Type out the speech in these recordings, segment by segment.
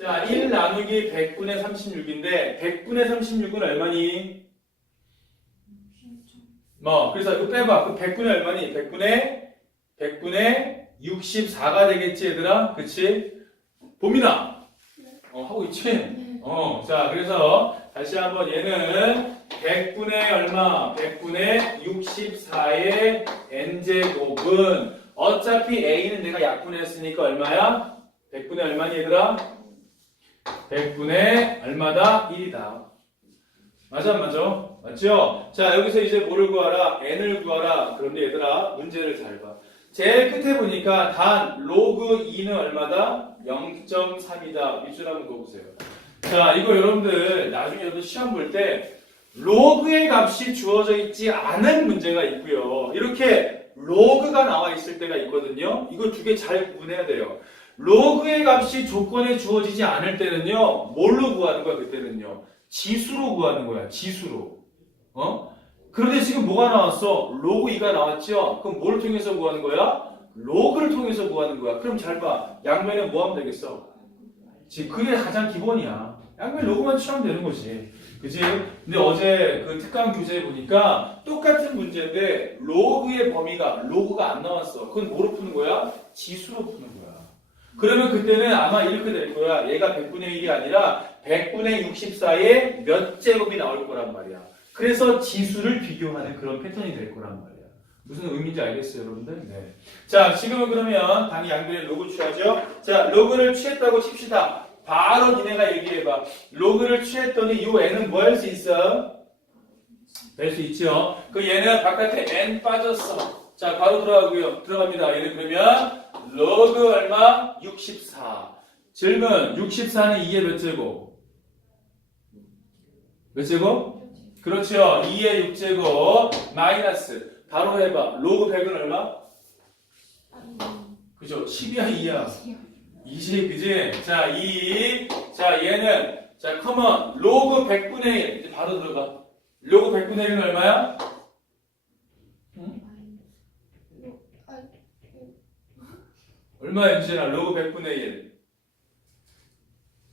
자, 1 나누기 100분의 36인데 100분의 36은 얼마니? 뭐, 그래서 이거 빼봐. 그 100분의 얼마니? 100분의 100분의 64가 되겠지, 얘들아? 그치? 봄이나. 어, 하고 있지? 어, 자, 그래서 다시 한번 얘는 100분의 얼마? 100분의 64의 n제곱은 어차피 a는 내가 약분했으니까 얼마야? 100분의 얼마니 얘들아? 100분의 얼마다? 1이다. 맞아, 안 맞아? 맞죠? 자, 여기서 이제 뭐를 구하라? n을 구하라. 그런데 얘들아, 문제를 잘 봐. 제일 끝에 보니까 단 로그 2는 얼마다? 0.3이다. 밑줄 한번 그어보세요. 자, 이거 여러분들 나중에 여러분 시험 볼 때 로그의 값이 주어져 있지 않은 문제가 있고요. 이렇게 로그가 나와 있을 때가 있거든요. 이거 두 개 잘 구분해야 돼요. 로그의 값이 조건에 주어지지 않을 때는요. 뭘로 구하는 거야, 그때는요? 지수로 구하는 거야, 지수로. 어? 그런데 지금 뭐가 나왔어? 로그 2가 나왔죠? 그럼 뭘 통해서 구하는 거야? 로그를 통해서 구하는 거야. 그럼 잘 봐. 양면에 뭐 하면 되겠어? 지금 그게 가장 기본이야. 양면 로그만 취하면 되는 거지. 그지? 근데 어제 그 특강 교재 보니까 똑같은 문제인데 로그의 범위가 로그가 안 나왔어. 그건 뭐로 푸는 거야? 지수로 푸는 거야. 그러면 그때는 아마 이렇게 될 거야. 얘가 100분의 1이 아니라 100분의 64의 몇 제곱이 나올 거란 말이야. 그래서 지수를 비교하는 그런 패턴이 될 거란 말이야. 무슨 의미인지 알겠어요, 여러분들? 네. 자, 지금은 그러면 당연히 양변에 로그 취하죠? 자, 로그를 취했다고 칩시다. 바로 니네가 얘기해봐. 로그를 취했더니 요 n은 뭐 할 수 있어? 될 수 있죠. 그 얘는 바깥에 n 빠졌어. 자, 바로 들어가고요. 들어갑니다. 얘는 그러면 로그 얼마? 64. 질문, 64는 2의 몇 제곱? 몇 제곱? 그렇죠. 2의 6제곱 마이너스. 바로 해봐. 로그 100은 얼마? 그죠? 10이야, 2야. 20, 그지? 자, 2. 자, 얘는, 자, 컴온. 로그 100분의 1. 이제 바로 들어가. 로그 100분의 1은 얼마야? 얼마야, 유진아? 로그 100분의 1.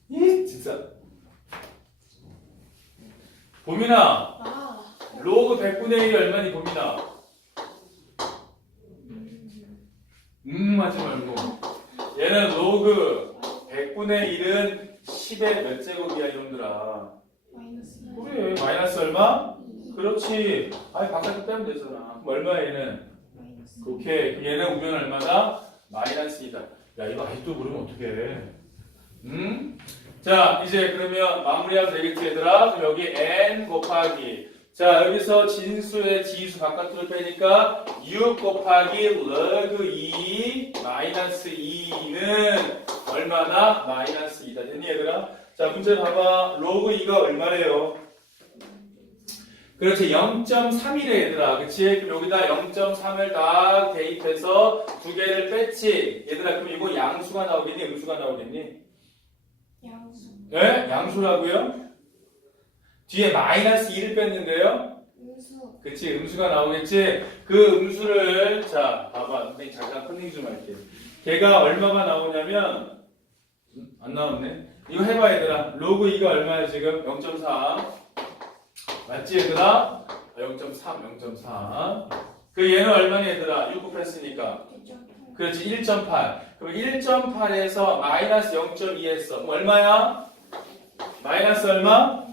이, 진짜. 봄이나, 로그 100분의 1이 얼마니, 봄이나? 음, 하지 말고. 얘는 로그 100분의 1은 10의 몇 제곱이야, 이놈들아. 그래, 마이너스 얼마? 그렇지. 아니, 바깥에 빼면 되잖아. 그럼 얼마야, 얘는? 오케이. 얘는 우변 얼마다? 마이너스 2다. 야, 이거 아직도 모르면 어떡해. 음? 자, 이제 그러면 마무리하면 되겠지, 얘들아? 여기 n 곱하기. 자, 여기서 진수의 지수 바깥으로 빼니까 6 곱하기 로그 2 마이너스 2는 얼마나? 마이너스 2다. 됐니, 얘들아? 자, 문제 봐봐. 로그 2가 얼마래요? 그렇지 0.3이래 얘들아. 그치? 그럼 여기다 0.3을 딱 대입해서 두 개를 뺐지. 얘들아 그럼 이거 양수가 나오겠니? 음수가 나오겠니? 네? 양수라고요? 뒤에 마이너스 2를 뺐는데요? 그치 음수가 나오겠지? 그 음수를 자 봐봐. 선생님 잠깐 컨닝 좀 할게. 걔가 얼마가 나오냐면 음, 안 나왔네. 이거 해봐 얘들아. 로그 2가 얼마야 지금? 0.4 맞지 얘들아? 0.3, 0.3. 그 얘는 얼마니 얘들아? 6 곱했으니까. 그렇지, 1.8. 그럼 1.8에서 마이너스 0.2 했어. 그럼 얼마야? 마이너스 얼마?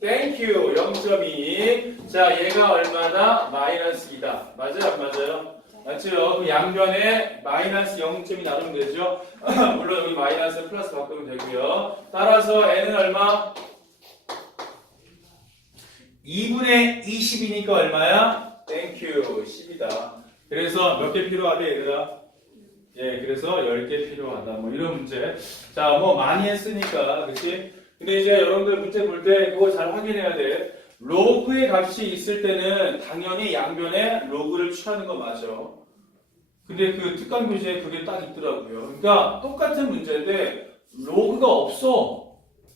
땡큐, 0.2. 자, 얘가 얼마다? 마이너스 2다. 맞아요, 안 맞아요? 맞죠? 그럼 양변에 마이너스 0점이 나누면 되죠? 물론 여기 마이너스 플러스 바꾸면 되고요. 따라서 n은 얼마? 2분의 20이니까 얼마야? 땡큐 10이다. 그래서 몇 개 필요하대 얘들아? 예, 그래서 10개 필요하다. 뭐 이런 문제. 자, 뭐 많이 했으니까, 그치? 근데 이제 여러분들 문제 볼 때 그거 잘 확인해야 돼. 로그의 값이 있을 때는 당연히 양변에 로그를 취하는 거 맞아. 근데 그 특강 교재에 그게 딱 있더라고요. 그러니까 똑같은 문제인데 로그가 없어.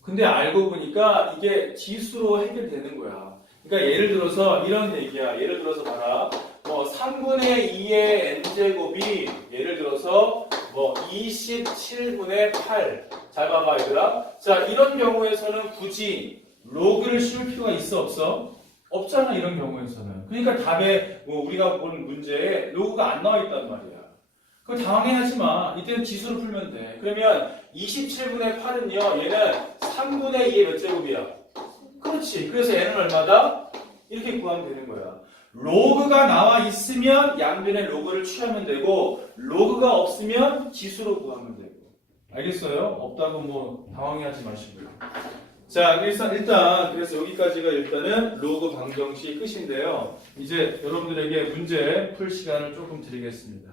근데 알고 보니까 이게 지수로 해결되는 거야. 그러니까 예를 들어서 이런 얘기야. 예를 들어서 봐라. 뭐 3분의 2의 n제곱이 예를 들어서 뭐 27분의 8. 잘 봐봐 얘들아. 자 이런 경우에서는 굳이 로그를 씌울 필요가 있어 없어? 없잖아 이런 경우에서는. 그러니까 답에 뭐 우리가 본 문제에 로그가 안 나와 있단 말이야. 그거 당황해하지 마. 이때는 지수로 풀면 돼. 그러면 27분의 8은요. 얘는 3분의 2의 몇 제곱이야? 그렇지. 그래서 얘는 얼마다? 이렇게 구하면 되는 거야. 로그가 나와 있으면 양변의 로그를 취하면 되고 로그가 없으면 지수로 구하면 되고. 알겠어요? 없다고 뭐 당황해하지 마시고요. 자, 일단 일단 그래서 여기까지가 일단은 로그 방정식 끝인데요. 이제 여러분들에게 문제 풀 시간을 조금 드리겠습니다.